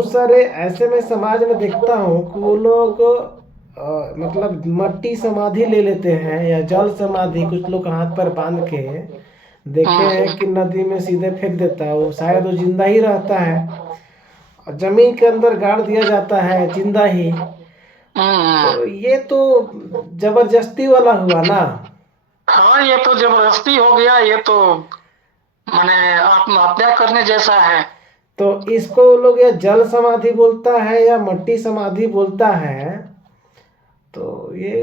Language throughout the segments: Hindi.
बहुत सारे ऐसे मैं समाज में देखता हूँ कि वो लोग मतलब मट्टी समाधि ले लेते हैं या जल समाधि, कुछ लोग हाथ पर बांध के देखे हैं कि नदी में सीधे फेंक देता है, वो शायद वो जिंदा ही रहता है और जमीन के अंदर गाड़ दिया जाता है जिंदा ही। तो ये तो जबरदस्ती वाला हुआ ना। हाँ, ये तो जबरदस्ती हो गया। ये तो माने आत्महत्या करने जैसा है। तो इसको वो लोग या जल समाधि बोलता है या मट्टी समाधि बोलता है। तो ये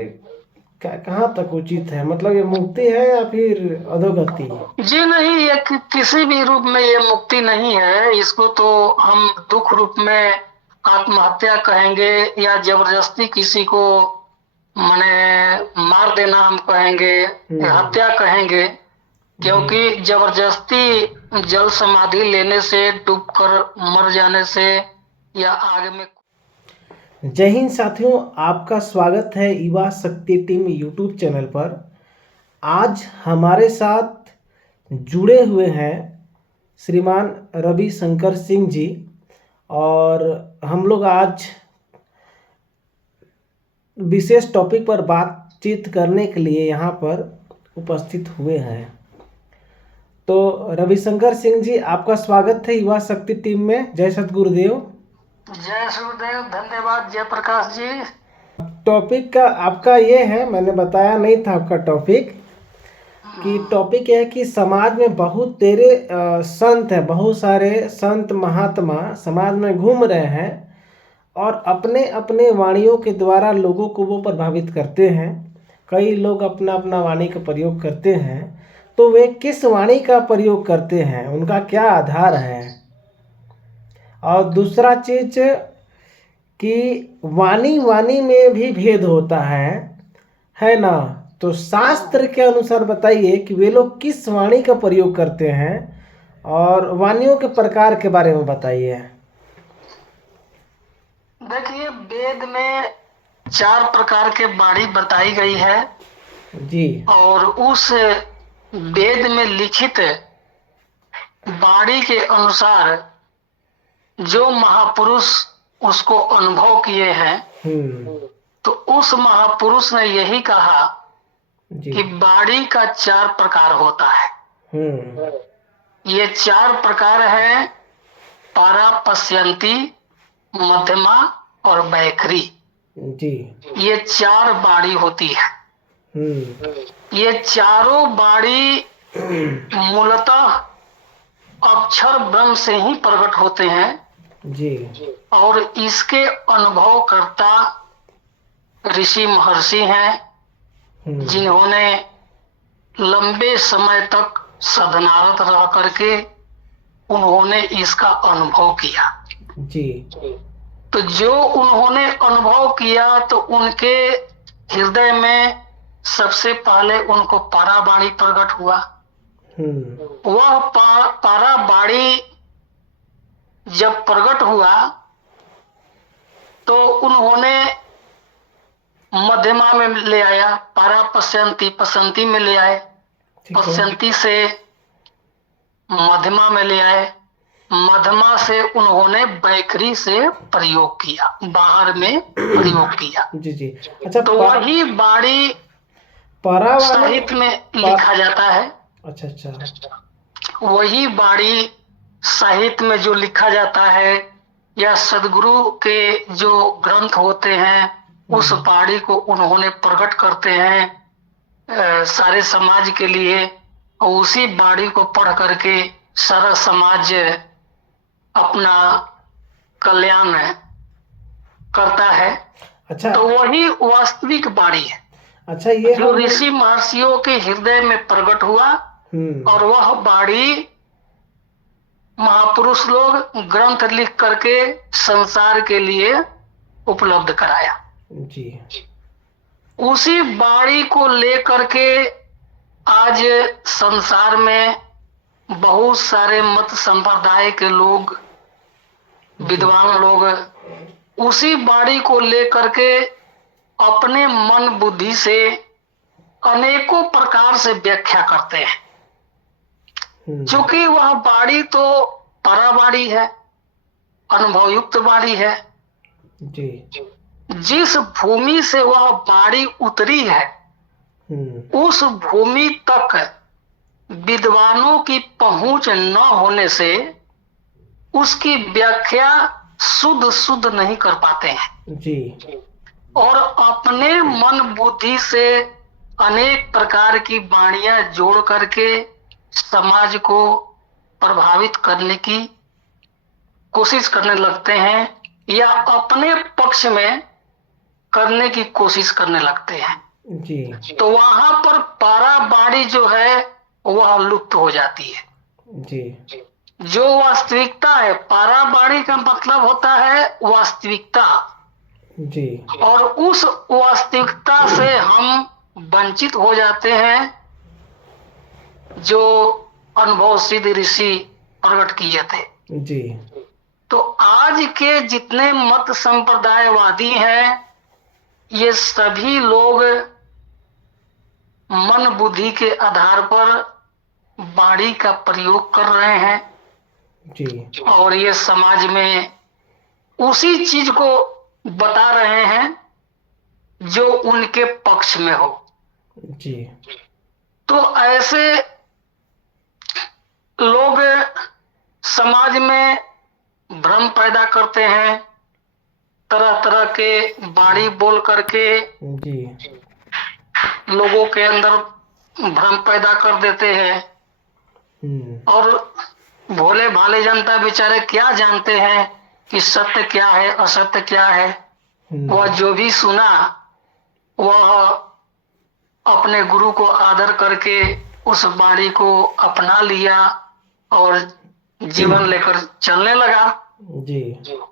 कहाँ तक उचित है, मतलब ये मुक्ति है या फिर अधोगति। जी नहीं, ये किसी भी रूप में ये मुक्ति नहीं है। इसको तो हम दुख रूप में आत्महत्या कहेंगे, या जबरदस्ती किसी को माने मार देना हम कहेंगे, या हम्म। हत्या कहेंगे। जी। क्योंकि जबरदस्ती जल समाधि लेने से, डूबकर मर जाने से, या आग में। जय हिंद साथियों, आपका स्वागत है युवा शक्ति टीम यूट्यूब चैनल पर। आज हमारे साथ जुड़े हुए हैं श्रीमान रवि शंकर सिंह जी, और हम लोग आज विशेष टॉपिक पर बातचीत करने के लिए यहाँ पर उपस्थित हुए हैं। तो रविशंकर सिंह जी, आपका स्वागत है युवा शक्ति टीम में। जय सतगुरुदेव। जय सूर्यदेव, धन्यवाद जय प्रकाश जी। टॉपिक का आपका ये है, मैंने बताया नहीं था आपका टॉपिक, कि टॉपिक यह है कि समाज में बहुत तेरे संत हैं, बहुत सारे संत महात्मा समाज में घूम रहे हैं और अपने अपने वाणियों के द्वारा लोगों को वो प्रभावित करते हैं। कई लोग अपना अपना वाणी का प्रयोग करते हैं, तो वे किस वाणी का प्रयोग करते हैं, उनका क्या आधार है। और दूसरा चीज कि वाणी वाणी में भी भेद होता है ना। तो शास्त्र के अनुसार बताइए कि वे लोग किस वाणी का प्रयोग करते हैं और वाणियों के प्रकार के बारे में बताइए। देखिए, वेद में 4 प्रकार के वाणी बताई गई है। जी। और उस वेद में लिखित वाणी के अनुसार जो महापुरुष उसको अनुभव किए हैं, हम्म। तो उस महापुरुष ने यही कहा जी। कि वाणी का 4 प्रकार होता है। हम्म। ये 4 प्रकार है: पारा पश्यंती, मध्यमा और वैखरी। जी। ये 4 वाणी होती है। हम्म। ये चारों वाणी मूलतः अक्षर ब्रह्म से ही प्रकट होते हैं। जी। और इसके अनुभव करता ऋषि महर्षि हैं, हम्म। जिन्होंने लंबे समय तक साधनारत रह करके उन्होंने इसका अनुभव किया। जी। तो जो उन्होंने अनुभव किया, तो उनके हृदय में सबसे पहले उनको पारावाणी प्रकट हुआ। हम्म। वह पारावाणी जब प्रकट हुआ, तो उन्होंने मध्यमा में ले आया, पारा पश्यंती पसंती में ले आए, ठीक है। पश्यंती से मध्यमा में ले आए, मध्यमा से उन्होंने बैखरी से प्रयोग किया, बाहर में प्रयोग किया। जी। जी। अच्छा, तो वही वाणी परा वाले साहित्य में पर, लिखा जाता है। अच्छा अच्छा। वही वाणी साहित्य में जो लिखा जाता है, या सदगुरु के जो ग्रंथ होते हैं, उस वाणी को उन्होंने प्रकट करते हैं सारे समाज के लिए। और उसी वाणी को पढ़ करके सारा समाज अपना कल्याण करता है। अच्छा। तो वही वास्तविक वाणी है, अच्छा, ये जो हम ऋषि महर्षियों के हृदय में प्रकट हुआ। और वह वाणी महापुरुष लोग ग्रंथ लिख करके संसार के लिए उपलब्ध कराया। जी। उसी वाणी को लेकर के आज संसार में बहुत सारे मत संप्रदाय के लोग, विद्वान लोग उसी वाणी को लेकर के अपने मन बुद्धि से अनेकों प्रकार से व्याख्या करते हैं। चूंकि वह वाणी तो परावाणी है, अनुभव युक्त वाणी है। जी। जिस भूमि से वह वाणी उतरी है उस भूमि तक विद्वानों की पहुंच न होने से उसकी व्याख्या शुद्ध शुद्ध नहीं कर पाते हैं जी। और अपने मन बुद्धि से अनेक प्रकार की वाणियां जोड़ करके समाज को प्रभावित करने की कोशिश करने लगते हैं या अपने पक्ष में करने की कोशिश करने लगते हैं। जी। तो वहां पर पारा वाणी जो है वह लुप्त हो जाती है। जी। जो वास्तविकता है, पारा वाणी का मतलब होता है वास्तविकता, जी। और उस वास्तविकता से हम वंचित हो जाते हैं जो अनुभव सिद्ध ऋषि प्रकट किए थे। जी। तो आज के जितने मत संप्रदायवादी हैं ये सभी लोग मन बुद्धि के आधार पर वाणी का प्रयोग कर रहे हैं जी। और ये समाज में उसी चीज को बता रहे हैं जो उनके पक्ष में हो। जी। तो ऐसे लोग समाज में भ्रम पैदा करते हैं, तरह तरह के वाणी बोल करके जी। लोगों के अंदर भ्रम पैदा कर देते हैं और भोले भाले जनता बेचारे क्या जानते हैं कि सत्य क्या है असत्य क्या है। वह जो भी सुना वह अपने गुरु को आदर करके उस वाणी को अपना लिया और जीवन लेकर चलने लगा। जी।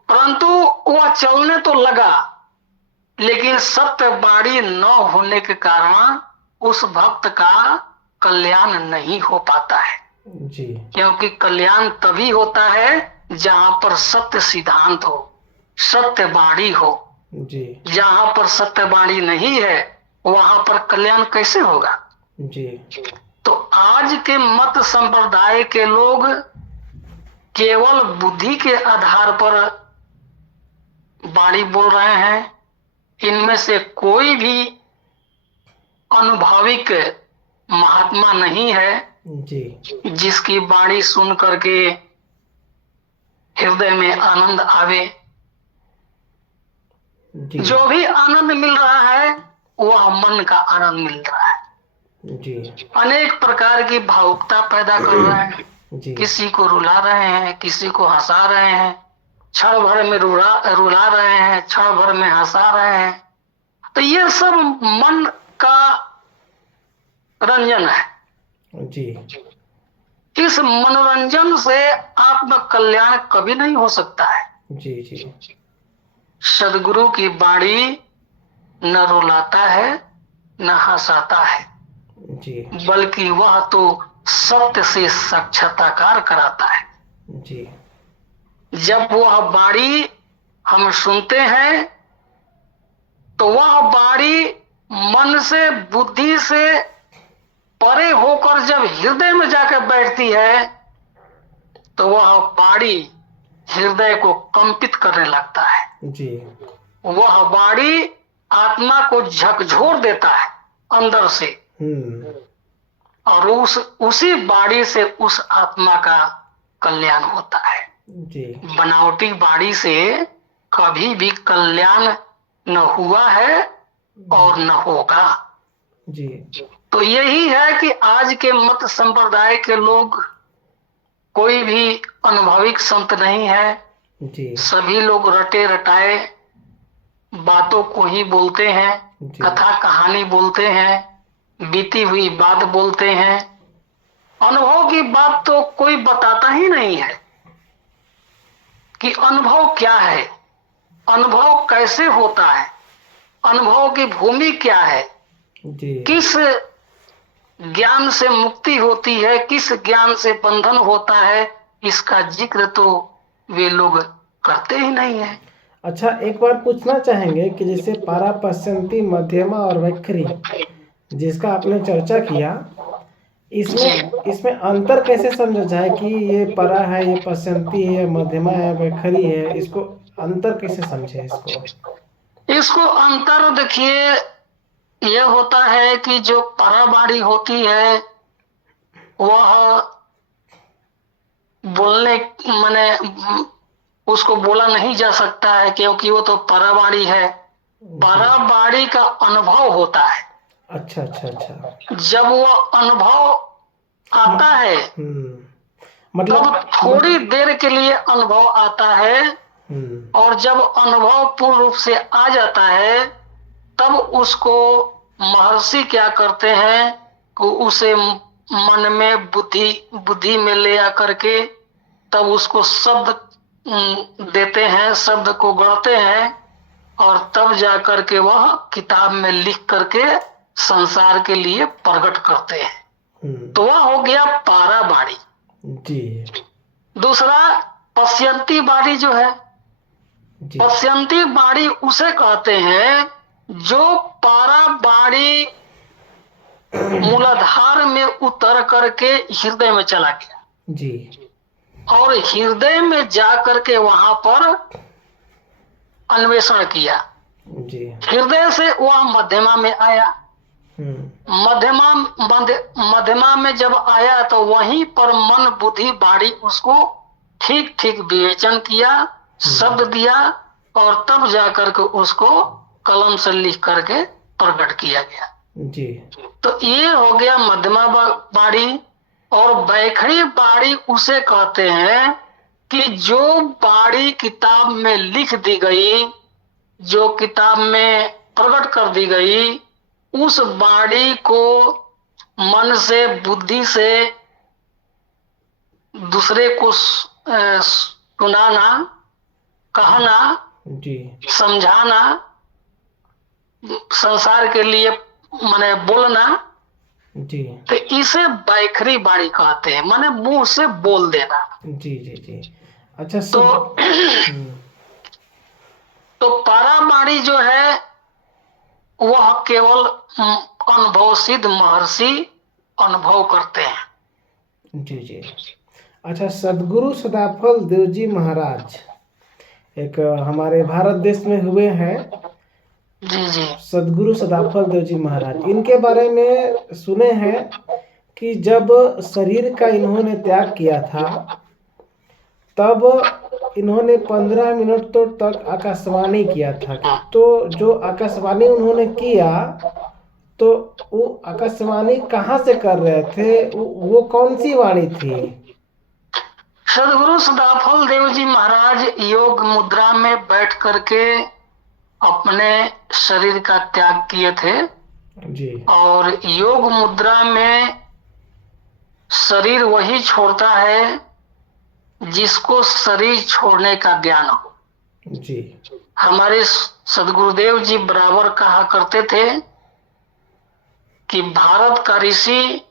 परंतु वह चलने तो लगा लेकिन सत्य वाणी न होने के कारण उस भक्त का कल्याण नहीं हो पाता है। जी। क्योंकि कल्याण तभी होता है जहां पर सत्य सिद्धांत हो, सत्य वाणी हो। जी। जहां पर सत्य वाणी नहीं है वहां पर कल्याण कैसे होगा। जी। तो आज के मत संप्रदाय के लोग केवल बुद्धि के आधार पर वाणी बोल रहे हैं। इनमें से कोई भी अनुभविक महात्मा नहीं है जी। जिसकी वाणी सुन करके हृदय में आनंद आवे। जी। जो भी आनंद मिल रहा है वह मन का आनंद मिल रहा है। जी। अनेक प्रकार की भावुकता पैदा कर रहे हैं। जी। किसी को रुला रहे हैं, किसी को हंसा रहे हैं, क्षण भर में रुला रहे हैं, क्षण भर में हंसा रहे हैं। तो ये सब मन का रंजन है। जी। इस मनोरंजन से आत्म कल्याण कभी नहीं हो सकता है। जी। जी। सदगुरु की वाणी न रुलाता है न हंसाता है, जी। बल्कि वह तो सत्य से साक्षात्कार कराता है। जी। जब वह वाणी हम सुनते हैं तो वह वाणी मन से बुद्धि से परे होकर जब हृदय में जाकर बैठती है तो वह वाणी हृदय को कंपित करने लगता है। जी। वह वाणी आत्मा को झकझोर देता है अंदर से और उसी वाणी से उस आत्मा का कल्याण होता है। जी। बनावटी वाणी से कभी भी कल्याण न हुआ है और न होगा। जी। तो यही है कि आज के मत संप्रदाय के लोग कोई भी अनुभविक संत नहीं है। जी। सभी लोग रटे रटाए बातों को ही बोलते हैं, कथा कहानी बोलते हैं, बीती हुई बात बोलते हैं। अनुभव की बात तो कोई बताता ही नहीं है कि अनुभव क्या है, अनुभव कैसे होता है, अनुभव की भूमि क्या है, किस ज्ञान से मुक्ति होती है, किस ज्ञान से बंधन होता है, इसका जिक्र तो वे लोग करते ही नहीं है। अच्छा, एक बार पूछना चाहेंगे कि जैसे पारा पश्चंती मध्यमा और वैखरी जिसका आपने चर्चा किया, इसमें इसमें अंतर कैसे समझा जाए कि ये परा है, ये पश्चंती है, ये मध्यमा है, वैखरी है, इसको अंतर कैसे समझे इसको? इसको अंतर देखिए, यह होता है कि जो पराबाड़ी होती है वह बोलने माने उसको बोला नहीं जा सकता है, क्योंकि वो तो पराबाड़ी है। जी। पराबाड़ी का अनुभव होता है। अच्छा अच्छा अच्छा। जब वो अनुभव आता है तब मतलब थोड़ी देर के लिए अनुभव आता है, और जब अनुभव पूर्ण रूप से आ जाता है तब उसको महर्षि क्या करते हैं कि उसे मन में बुद्धि में ले आकर के तब उसको शब्द देते हैं, शब्द को गढ़ते हैं, और तब जाकर के वह किताब में लिख करके संसार के लिए प्रकट करते हैं। तो वह हो गया पाराबाड़ी। जी। दूसरा पश्यंती बाड़ी जो है, जी। पश्यंती बाड़ी उसे कहते हैं जो पाराबाड़ी मूलाधार में उतर करके हृदय में चला गया, जी। और हृदय में जा करके वहां पर अन्वेषण किया। जी। हृदय से वह मध्यमा में आया, मध्यमा में जब आया तो वहीं पर मन बुद्धि बाड़ी उसको ठीक ठीक विवेचन किया, शब्द दिया, और तब जाकर के उसको कलम से लिख करके प्रकट किया गया। जी। तो ये हो गया मध्यमा बाड़ी। और बैखरी बाड़ी उसे कहते हैं कि जो बाड़ी किताब में लिख दी गई, जो किताब में प्रकट कर दी गई, उस बाड़ी को मन से बुद्धि से दूसरे को सुनाना, कहना, जी। समझाना, संसार के लिए माने बोलना, जी। तो इसे बैखरी बाड़ी कहते हैं, माने मुंह से बोल देना। जी जी जी। अच्छा तो पाराबाड़ी जो है वह केवल अनुभव सिद्ध महर्षि अनुभव करते हैं। जी जी। अच्छा, सदगुरु सदाफल देव जी महाराज एक हमारे भारत देश में हुए हैं। जी जी। सदगुरु सदाफल देव जी महाराज, इनके बारे में सुने हैं कि जब शरीर का इन्होंने त्याग किया था तब इन्होंने 15 मिनट तक आकाशवाणी किया था। तो जो आकाशवाणी उन्होंने किया तो वो आकाशवाणी कहाँ से कर रहे थे, वो कौन सी वाणी थी? सदगुरु सदाफल देव जी महाराज योग मुद्रा में बैठ करके अपने शरीर का त्याग किए थे। जी। और योग मुद्रा में शरीर वही छोड़ता है जिसको शरीर छोड़ने का ज्ञान हो। जी। हमारे सदगुरुदेव जी बराबर कहा करते थे कि भारत का ऋषि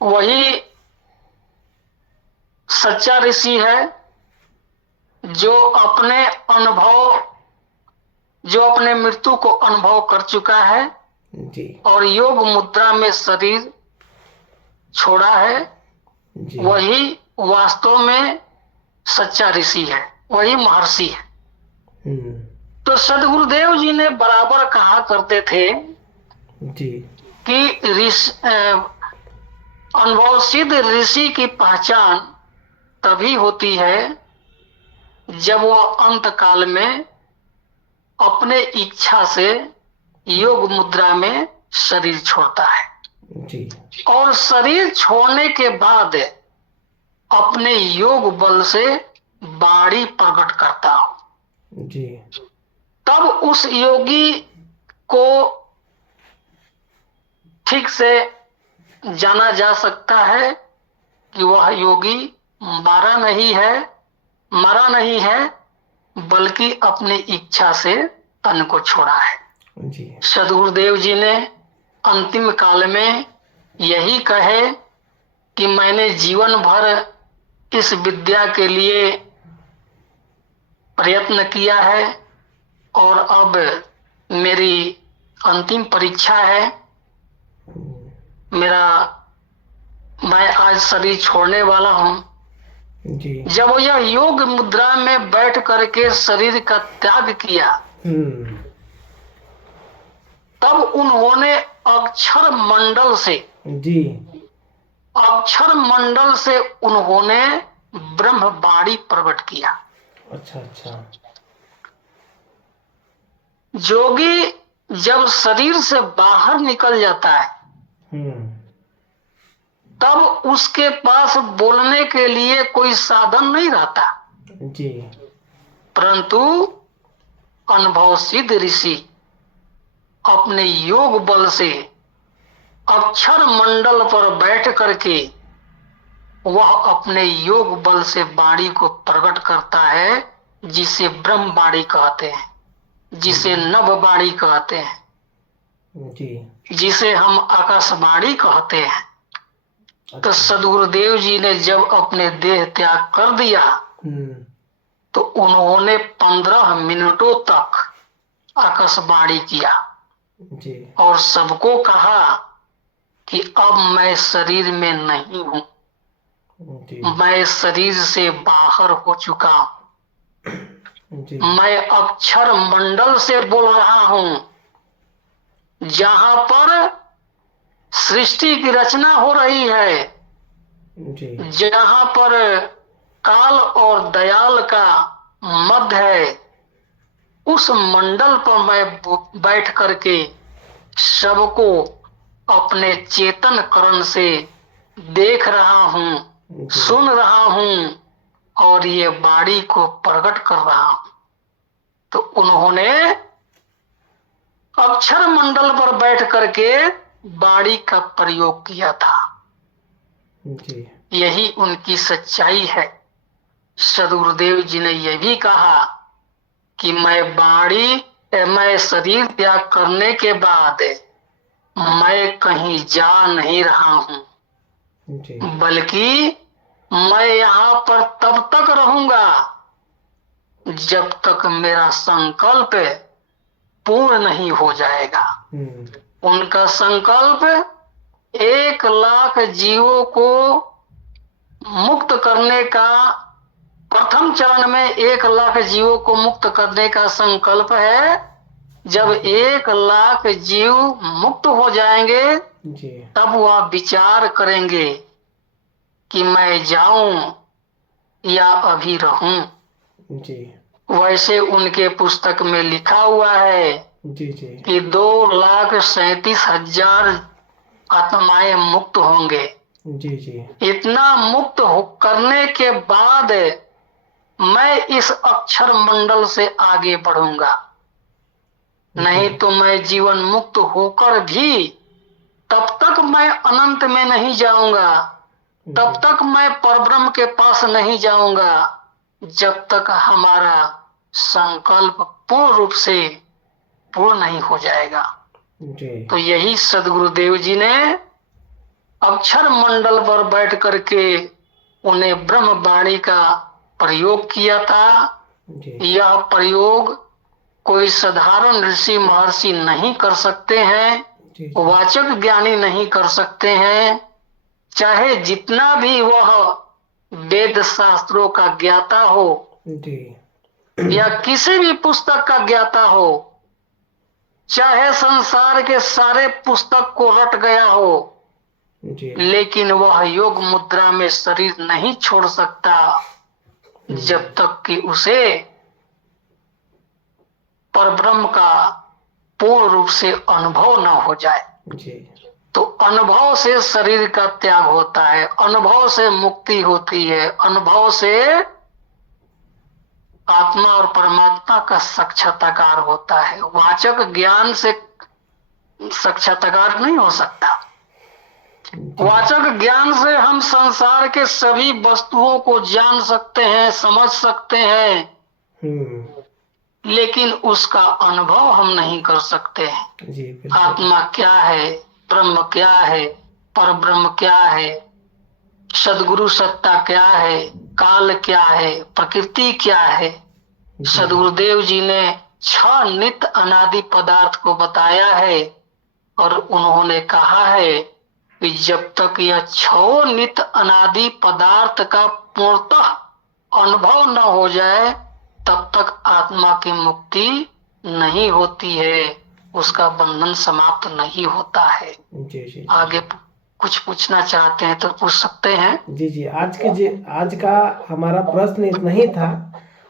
वही सच्चा ऋषि है जो अपने मृत्यु को अनुभव कर चुका है जी। और योग मुद्रा में शरीर छोड़ा है। जी। वही वास्तव में सच्चा ऋषि है, वही महर्षि है। तो सदगुरुदेव जी ने बराबर कहा करते थे जी कि अनुभव सिद्ध ऋषि की पहचान तभी होती है जब वह अंत काल में अपने इच्छा से योग मुद्रा में शरीर छोड़ता है। जी। और शरीर छोड़ने के बाद अपने योग बल से बाणी प्रकट करता हो। जी। तब उस योगी को ठीक से जाना जा सकता है कि वह योगी मरा नहीं है बल्कि अपनी इच्छा से तन को छोड़ा है। जी। सदगुरुदेव जी ने अंतिम काल में यही कहे कि मैंने जीवन भर इस विद्या के लिए प्रयत्न किया है और अब मेरी अंतिम परीक्षा है मैं आज शरीर छोड़ने वाला हूँ। जी। जब यह योग मुद्रा में बैठ करके शरीर का त्याग किया, तब उन्होंने अक्षर मंडल से जी। अक्षर मंडल से उन्होंने ब्रह्मवाणी प्रकट किया। अच्छा अच्छा। जोगी जब शरीर से बाहर निकल जाता है, तब उसके पास बोलने के लिए कोई साधन नहीं रहता। जी। परंतु अनुभव सिद्ध ऋषि अपने योग बल से अक्षर मंडल पर बैठ करके वह अपने योग बल से वाणी को प्रकट करता है, जिसे ब्रह्म वाणी कहते हैं, जिसे नभ वाणी कहते हैं, जी। जिसे हम आकाशवाणी कहते हैं। तो सदगुरुदेव जी ने जब अपने देह त्याग कर दिया, तो उन्होंने 15 मिनटों तक आकाशवाणी किया जी। और सबको कहा कि अब मैं शरीर में नहीं हूं, मैं शरीर से बाहर हो चुका हूं। मैं अक्षर मंडल से बोल रहा हूं, जहां पर सृष्टि की रचना हो रही है, जहां पर काल और दयाल का मध्य है, उस मंडल पर मैं बैठ करके सबको अपने चेतन करण से देख रहा हूं, सुन रहा हूं और ये वाणी को प्रकट कर रहा हूं। तो उन्होंने अक्षर मंडल पर बैठ करके वाणी का प्रयोग किया था। जी। यही उनकी सच्चाई है। सदगुरुदेव जी ने यह भी कहा कि मैं शरीर त्याग करने के बाद मैं कहीं जा नहीं रहा हूं, बल्कि मैं यहाँ पर तब तक रहूंगा जब तक मेरा संकल्प पूर्ण नहीं हो जाएगा। उनका संकल्प 1 लाख जीवों को मुक्त करने का, प्रथम चरण में 1 लाख जीवों को मुक्त करने का संकल्प है। जब 1 लाख जीव मुक्त हो जाएंगे, तब वह विचार करेंगे कि मैं जाऊं या अभी रहूं। वैसे उनके पुस्तक में लिखा हुआ है कि 2,37,000 आत्माएं मुक्त होंगे। इतना मुक्त करने के बाद मैं इस अक्षर मंडल से आगे बढ़ूंगा, नहीं तो मैं जीवन मुक्त होकर भी तब तक मैं अनंत में नहीं जाऊंगा, तब तक मैं परब्रह्म के पास नहीं जाऊंगा, जब तक हमारा संकल्प पूर्ण रूप से पूर्ण नहीं हो जाएगा। तो यही सदगुरुदेव जी ने अक्षर मंडल पर बैठ करके उन्हें ब्रह्मवाणी का प्रयोग किया था। यह प्रयोग कोई साधारण ऋषि महर्षि नहीं कर सकते हैं, वाचक ज्ञानी नहीं कर सकते हैं, चाहे जितना भी वह वेद शास्त्रों का ज्ञाता हो या किसी भी पुस्तक का ज्ञाता हो, चाहे संसार के सारे पुस्तक को रट गया हो, लेकिन वह योग मुद्रा में शरीर नहीं छोड़ सकता जब तक कि उसे परब्रह्म का पूर्ण रूप से अनुभव न हो जाए। तो अनुभव से शरीर का त्याग होता है, अनुभव से मुक्ति होती है, अनुभव से आत्मा और परमात्मा का साक्षात्कार होता है। वाचक ज्ञान से साक्षात्कार नहीं हो सकता। वाचक ज्ञान से हम संसार के सभी वस्तुओं को जान सकते हैं, समझ सकते हैं, लेकिन उसका अनुभव हम नहीं कर सकते हैं। आत्मा क्या है, ब्रह्म क्या है, परब्रह्म क्या है, सदगुरु सत्ता क्या है, काल क्या है, प्रकृति क्या है। सदगुरुदेव जी ने 6 नित्य अनादि पदार्थ को बताया है और उन्होंने कहा है कि जब तक यह छो नित अनादि पदार्थ का पूर्णतः अनुभव न हो जाए तब तक आत्मा की मुक्ति नहीं होती है, उसका बंधन समाप्त नहीं होता है। जी जी आगे कुछ पूछना चाहते हैं तो पूछ सकते हैं। जी जी आज का हमारा प्रश्न इतना ही था,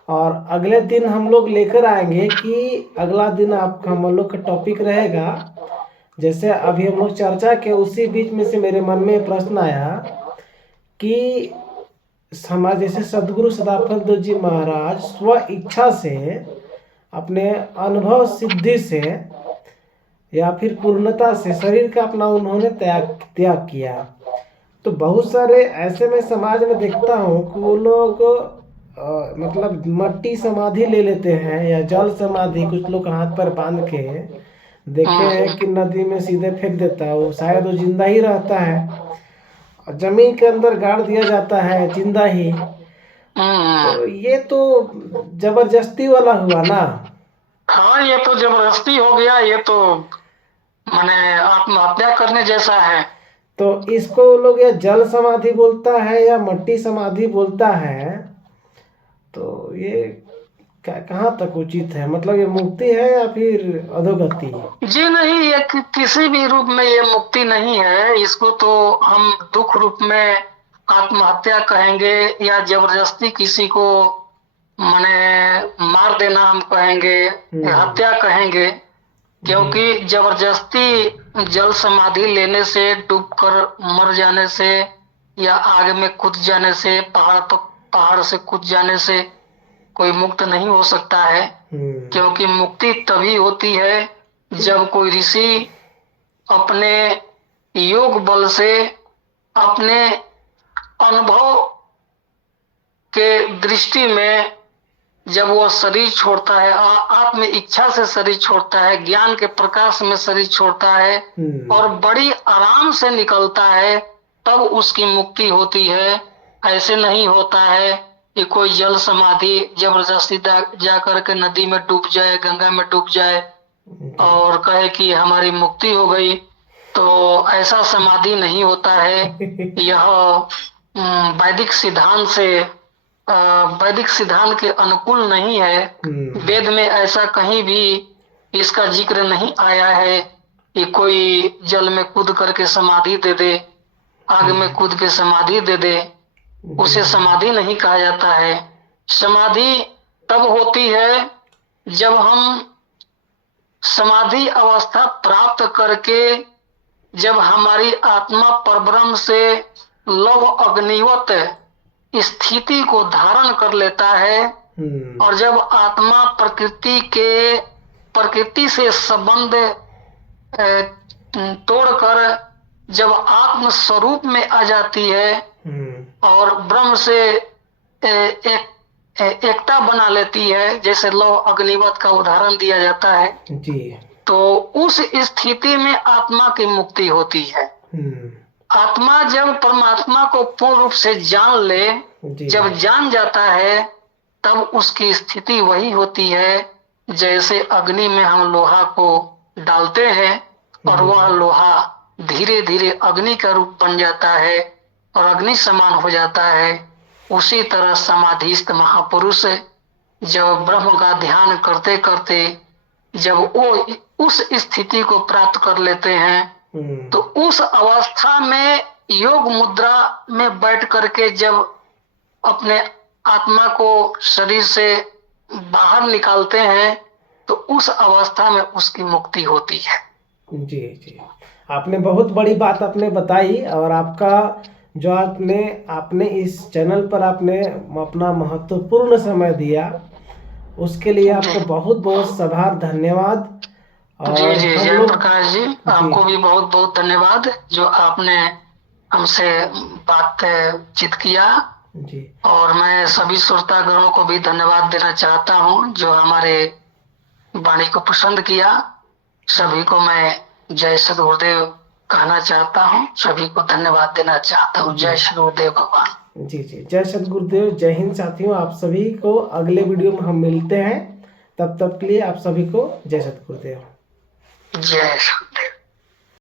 और अगले दिन हम लोग लेकर आएंगे कि अगला दिन आप हम लोग का टॉपिक रहेगा। जैसे अभी हम लोग चर्चा के उसी बीच में से मेरे मन में प्रश्न आया कि समाज जैसे सदगुरु सदाफल जी महाराज स्व इच्छा से, अपने अनुभव सिद्धि से या फिर पूर्णता से शरीर का अपना उन्होंने त्याग किया। तो बहुत सारे ऐसे में समाज में देखता हूँ कि वो लोग मतलब मट्टी समाधि ले लेते हैं या जल समाधि, कुछ लोग हाथ पर बांध के देखे हैं कि नदी में सीधे फेंक देता है, वो शायद वो जिंदा ही रहता है, और जमीन के अंदर गाड़ दिया जाता है जिंदा ही। तो ये तो जबरदस्ती वाला हुआ ना। हाँ, ये तो जबरदस्ती हो गया, ये तो माने आत्महत्या करने जैसा है। तो इसको लोग या जल समाधि बोलता है या मट्टी समाधि बोलता है, तो ये कहाँ तक उचित है? मतलब ये मुक्ति है या फिर अधोगति? जी नहीं, ये किसी भी रूप में ये मुक्ति नहीं है। इसको तो हम दुख रूप में आत्महत्या कहेंगे, या जबरदस्ती किसी को माने मार देना हम कहेंगे, हत्या कहेंगे। क्योंकि जबरदस्ती जल समाधि लेने से, डूबकर मर जाने से, या आग में कूद जाने से, पहाड़ से कूद जाने से कोई मुक्त नहीं हो सकता है। क्योंकि मुक्ति तभी होती है जब कोई ऋषि अपने योग बल से, अपने अनुभव के दृष्टि में जब वो शरीर छोड़ता है, आत्म इच्छा से शरीर छोड़ता है, ज्ञान के प्रकाश में शरीर छोड़ता है और बड़ी आराम से निकलता है, तब उसकी मुक्ति होती है। ऐसे नहीं होता है कि कोई जल समाधि जबरदस्ती जा करके नदी में डूब जाए, गंगा में डूब जाए और कहे कि हमारी मुक्ति हो गई। तो ऐसा समाधि नहीं होता है। यह वैदिक सिद्धांत से, वैदिक सिद्धांत के अनुकूल नहीं है। वेद में ऐसा कहीं भी इसका जिक्र नहीं आया है कि कोई जल में कूद करके समाधि दे दे, आग में कूद के समाधि दे दे, उसे समाधि नहीं कहा जाता है। समाधि तब होती है जब हम समाधि अवस्था प्राप्त करके, जब हमारी आत्मा परब्रह्म से लव अग्निवत स्थिति को धारण कर लेता है, और जब आत्मा प्रकृति से संबंध तोड़कर जब आत्म स्वरूप में आ जाती है और ब्रह्म से एकता बना लेती है, जैसे लौ अग्निवत का उदाहरण दिया जाता है जी। तो उस स्थिति में आत्मा की मुक्ति होती है। आत्मा जब परमात्मा को पूर्ण रूप से जान ले, जब जान जाता है, तब उसकी स्थिति वही होती है जैसे अग्नि में हम लोहा को डालते हैं और वह लोहा धीरे धीरे अग्नि का रूप बन जाता है और अग्नि समान हो जाता है। उसी तरह समाधिस्थ महापुरुष जब ब्रह्म का ध्यान करते करते जब वो उस स्थिति को प्राप्त कर लेते हैं, तो उस अवस्था में योग मुद्रा में बैठ करके जब अपने आत्मा को शरीर से बाहर निकालते हैं, तो उस अवस्था में उसकी मुक्ति होती है। जी जी, आपने बहुत बड़ी बात आपने बताई, और आपका जो आपने इस चैनल पर आपने अपना महत्वपूर्ण समय दिया, उसके लिए आपको बहुत बहुत सभार धन्यवाद। जी जी, जय प्रकाश जी, आपको भी बहुत बहुत धन्यवाद जो आपने हमसे बातचीत किया जी। और मैं सभी श्रोतागणों को भी धन्यवाद देना चाहता हूँ जो हमारे वाणी को पसंद किया। सभी को मैं जय सद्गुरुदेव कहना चाहता हूँ, सभी को धन्यवाद देना चाहता हूँ। जय सद्गुरुदेव भगवान। जी जी, जय सद्गुरुदेव। जय हिंद साथियों, आप सभी को अगले वीडियो में हम मिलते हैं। तब तक के लिए आप सभी को जय सद्गुरुदेव। जय